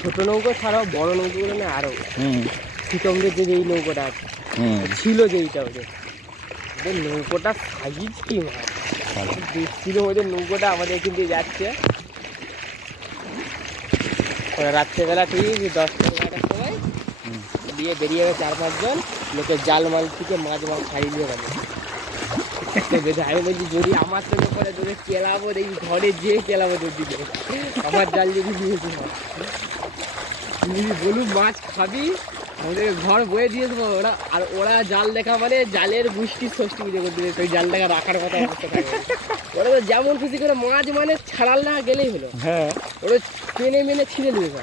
ছোট নৌকো ছাড়াও বড় নৌকোগুলো না আরো শীতমদের যে এই নৌকোটা আছে ছিল যেইটা ওদের নৌকোটা সাইজ কি মাছ দেখছিল ওদের নৌকোটা আমাদের এখান দিয়ে যাচ্ছে ওরা রাত্রেবেলা ঠিক 10-11টার সময় দিয়ে বেরিয়ে যাবে 4-5 জন লোকের জাল মাল থেকে মাছ ছাড়িয়ে নিয়ে গেল। আমি বলছি যদি আমার চোখে পরে তোদের কেলাবো দেখি ঘরে যেয়ে কেলাবো তোর দিকে আমার জাল যদি দিয়েছি যদি বলুন মাছ খাবি আমাদের ঘর বয়ে দিয়ে দেবো ওরা। আর ওরা জাল দেখা মানে জালের গুষ্টি ষষ্ঠী পুজো করতে দেবে, ওই জালটাকে রাখার কথা অবস্থা থাকে। ওরা তো যেমন খুশি করে মাছ মানে ছাড়াল না গেলেই হলো, হ্যাঁ ওরা টেনে মেনে ছিঁড়ে দেবে।